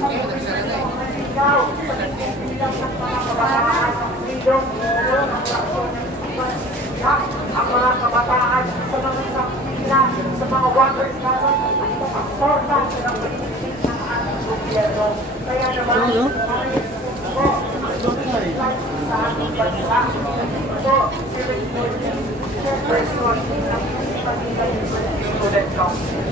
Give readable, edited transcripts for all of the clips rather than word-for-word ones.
Ang mga kabataan sa mga sakina, sa mga water cannon, ay nakaktorta ng pinipilit ng ating gobyerno. Kaya naman, maayos po sa ating bansa. Ito, si Rector Chairperson ng Manila University Student Council.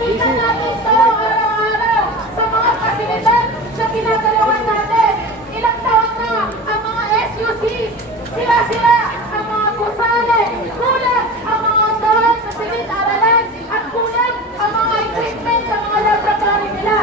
Kita natin ito araw-araw sa mga pasilidad na ginagalawan natin. Ilang taon na ang mga SUCs, sila ang mga gusali, kulang ang mga doon sa silid-aralan at kulang ang mga equipment sa mga laboratory nila.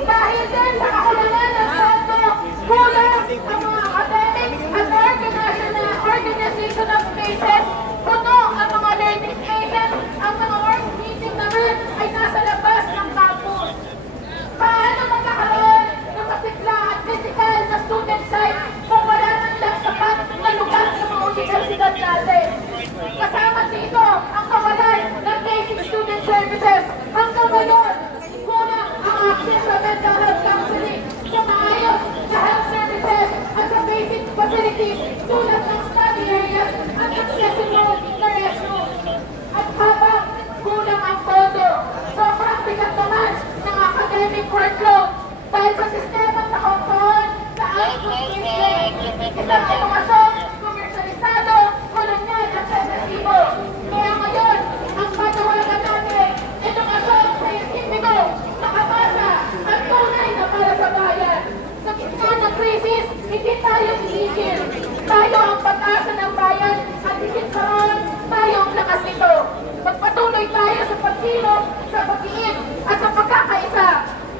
Dahil din sa kakulangan ng fondo, kulang ang mga academic at organizational spaces, puno ang mga learning spaces, ang mga work meeting naman ay nasa labas ng campus. Paano magkakaroon ng masigla at physical na student site kung wala nang lang sapat na lugar sa mga universidad natin? Kasama dito ang kawalan ng basic student services. Hanggang ngayon, kulang ang access sa mental health counseling, sa maayos na health services at sa basic facilities tulad ng study areas at accessible na restrooms. At habang kulang ang pondo, sobrang bigat naman ng academic workload dahil sa sistema na compound sa output system. Isang edukasyon, komersyalisado, kolonyal at sensitibo. Kaya ngayon, ang patawagan natin, edukasyon scientifico, nakabasa at tunay na para sa bayan. Sa gitna ng krisis, hindi tayo titigil. Tayo ang pag-asa ng bayan at higit karon, tayo ang lakas nito. Magpatuloy tayo sa pagkilos, sa pag-iit at sa pagkakaisa.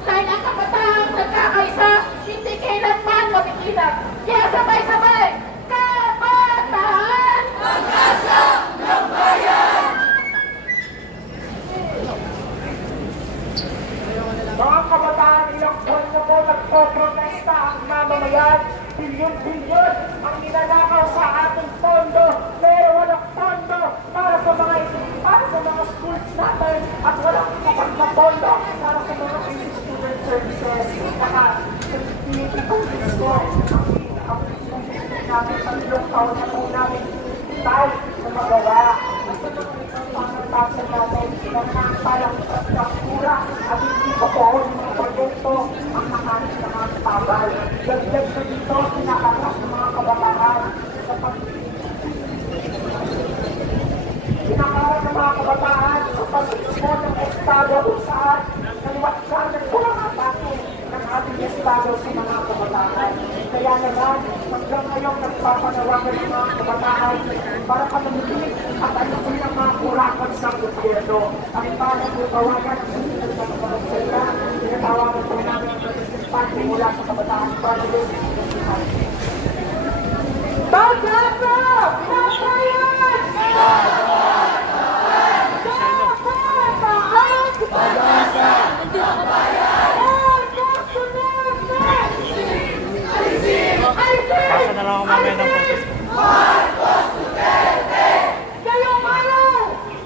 Dahil ang kabataang nagkakaisa, hindi kailanman matikilag. Kaya sabay-sabay, kabataan! Pag-asa ng bayan! Mga kabataan, ilang buwan na po nagpoprotesta ang mamamayan. Bilyon-bilyon ang ninanakaw sa ating pondo. Pero walang pondo para sa mga schools natin at walang kapag na pondo para sa mga basic student services. Kaya, pinipitulis ko ang namin tatlong taon na po namin tayo na magawa. Gusto naman itong pangatasan natin ng mga palang infrastruktura at hindi ko po yung mga proyekto ang nakalit ng mga tabal. Dagdag na dito, kinakakas ng mga kabataan sa kinakakas ng mga kabataan sa pag-ispon ng estado kung saan naliwatsan ng kulang atake ng ating estado sa mga kabataan. Kaya naman, hanggang ngayon nagpapanawagan ng mga kabataan para panamitin at alisin ang mga kurakot sa gobyerno. Ang parang tawagan ng susunod na kabataan, tinatawagan po namin ang partisipante mula sa kabataan para din sa kabataan. Pag-asa! Pag-ayan! Pag-asa! Pasa na lang ako mamaya ng protest. Marcos Duterte! Ngayong araw,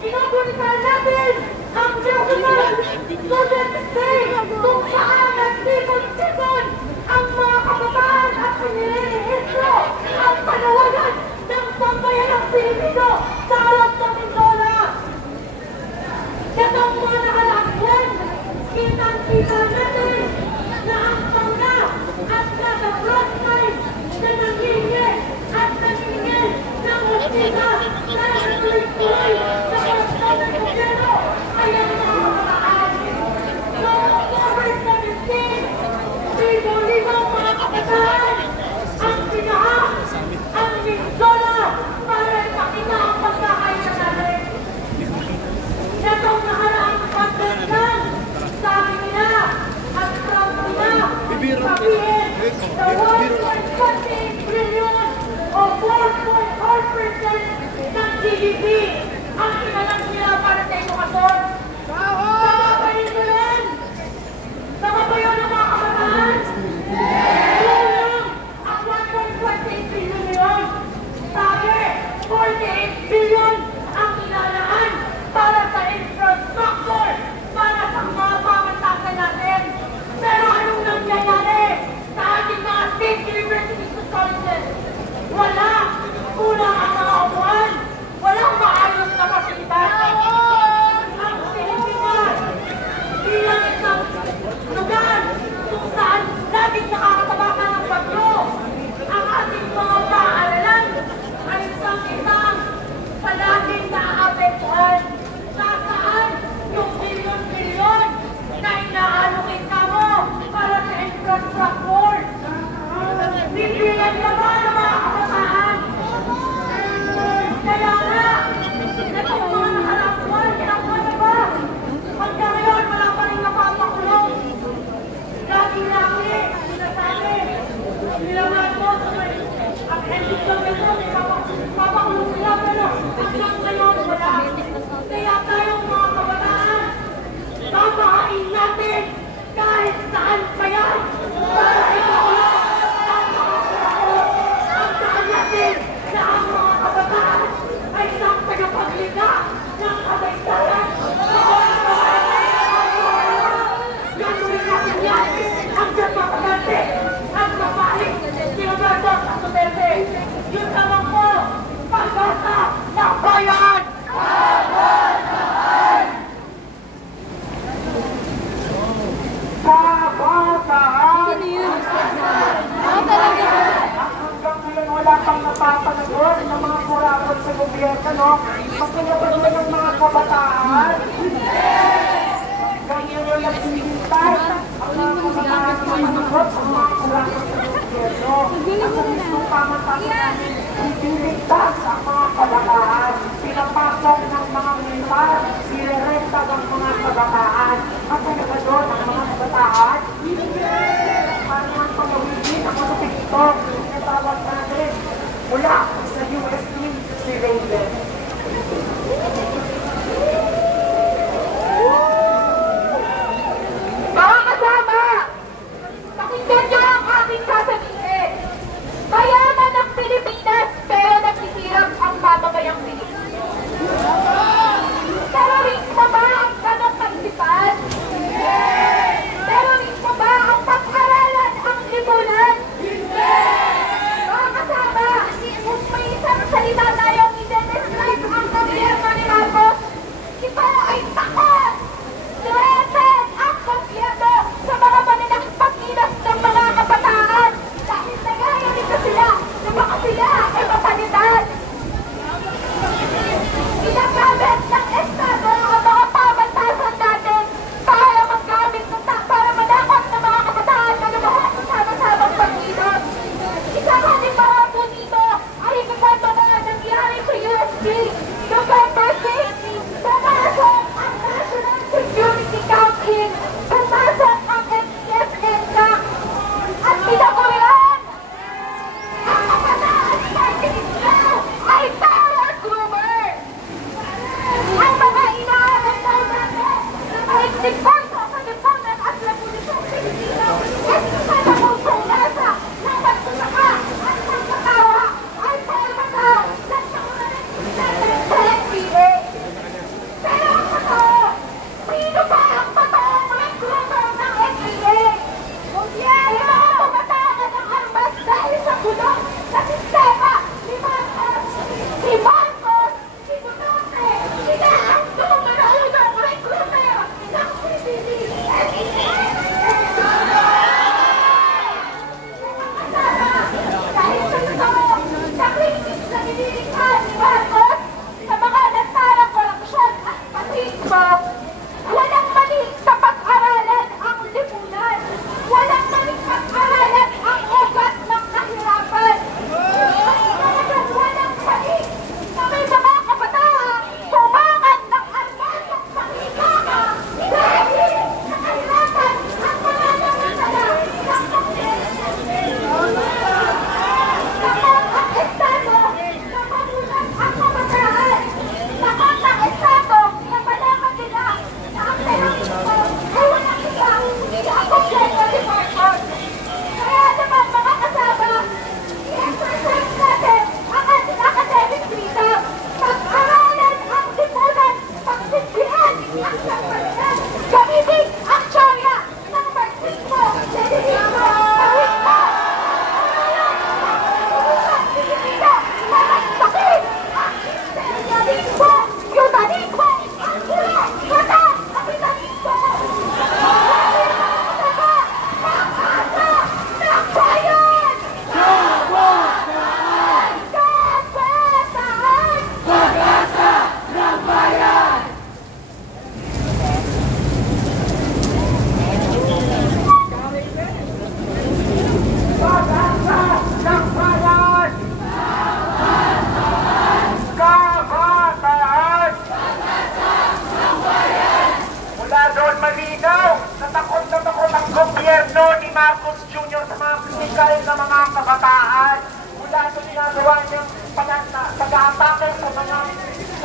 pinagunitan natin ang National Student Day kung saan nagtipon-tipon ang mga kabataan at sinirehistro ang panawagan ng pambayanang Pilipino sa harap ng Mindoro. Katong mga nakalakyan, kitang-kita natin na ang pangga at nasa frontline na nangingi at nangingi ng hustika dahil tuloy-tuloy sa korupsyon ng gobyerno ay GDP ang kinalang nila para sa edukasyon. Tama ba yun yun? Tama ba yun ang mga kabataan? Ang 1.28 billion yun. Sabi, 48 billion ang inalaan para sa infrastructure, para sa mga pamantasan natin. Pero anong nangyayari sa ating mga state universities at colleges? Wala. Kulang ang mga upuan. Walang maayos na fasilidad. Ang Pilipinas bilang isang lugar kung saan laging nakakatabakan ng bagyo. Ang ating mga paaralan ay isang palaging naaapektuhan. Saan yung bilyon-bilyon na inaalokate ka mo para sa infrastructure? Bibilan ka ba ng mga kabataan? Kaya nga, itong mga nakarapuan, kinakuha na ba? Hanggang ngayon, wala pa rin napapakulong. Lagi-lagi, sinasabi, nilaman mo sa ang ending ng ito, may papakulong sila, pero hanggang ngayon, wala. Kaya tayong mga kabataan, babahain natin kahit saan pa yan para ipakulong ang mga kabataan. Ang saan natin na ang mga kabataan ay isang tagapaglikha ng kabaysayan. Gagawin natin yan hanggang mapagante at mapahig sinabagot ang Duterte. Yun naman po, pag-asa ng bayan! Kabataan! Hanggang ngayon wala pang napapanagot ng mga kurakot sa gobyerno, no? Masaya ba naman ng mga kabataan? Hanggang ngayon nagsihintay ang mga kabataan na managot ang mga kurakot sa gobyerno. At sa mismong pamantasan namin, ibiligtas ang mga kabataan. Pinapasok ng mga militar, sinerentag ang mga kabataan. At talaga doon ang mga kabataan, paano ang pamawigin ang mga TikTok na tawag natin mula sa US team, si Raven. Mga kasama, pakinggan niyo ang aking sasabihin. Mayaman ang Pilipinas pero nagsisirap ang bayan.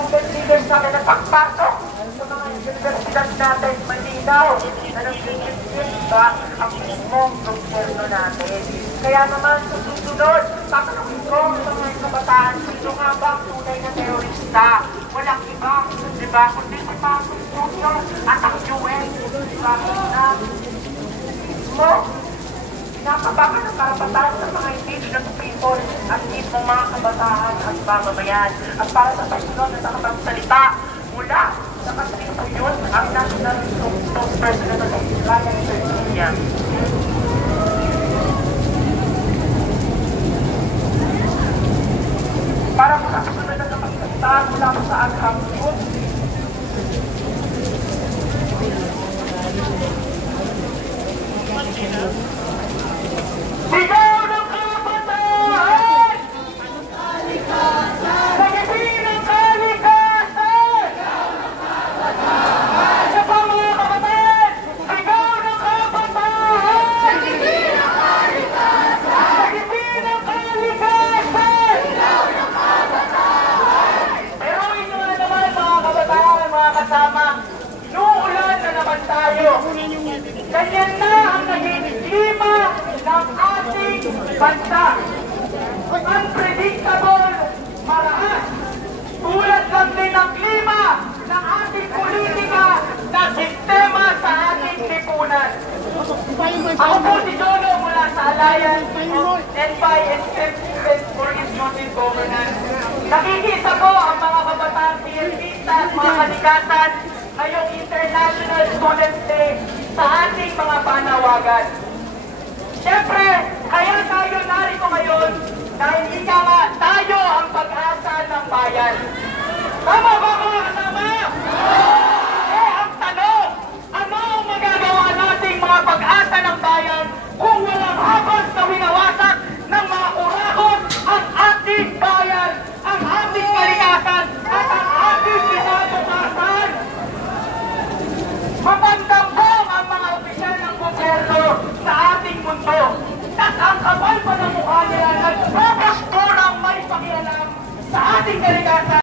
student leaders namin na pagpasok sa mga universidad natin, malinaw na nag-iisip ba ang mismong gobyerno natin. Kaya naman sa susunod, tatanungin ko sa mga kabataan, sino nga ba ang tunay na terorista? Walang iba, di ba? Kundi si Pastor Junior at ang UN, di ba? Na mismo, pinakabakan ng karapatan sa mga indigenous people at mismo mga kabataan at mamamayan. At para sa pasunod na nakapagsalita mula sa kasino yun ang National Spokesperson na Ryan Garcia. Para po sa kasunod na nakapagsalita mula po sa Agham yun, sigaw ng kapatahan! Sagipin ng kalikasan! Sa pa mga kabataan! Sigaw ng kapatahan! Sagipin ng kalikasan! Sagipin ng kalikasan! Sigaw ng kapatahan! Pero ito na naman mga kabataan, mga kasama, inuulan na naman tayo. Ganyan na ang naging klima ng ating bansa. Unpredictable, maraas. Tulad lang din ang klima ng ating politika na sistema sa ating lipunan. Ako po si Jono mula sa Alliance of NBI and Students for Inclusive Governance. Nakikita po ang mga kabataan PLPista at mga kalikasan ngayong International Students Day sa ating mga panawagan. Siyempre, kaya tayo narito ngayon dahil ika nga tayo ang pag-asa ng bayan. Tama ba mga kasama? Eh, ang tanong, ano ang magagawa nating mga pag-asa ng bayan kung walang habas na winawasak ng mga kurahon ang ating bayan, ang ating kalikasan at ang ating kinabukasan? Mapagdambong ang mga opisyal ng gobyerno sa ating mundo. At ang kapal pa ng mukha nila nagpapasto ng may pakialam sa ating kalikasan.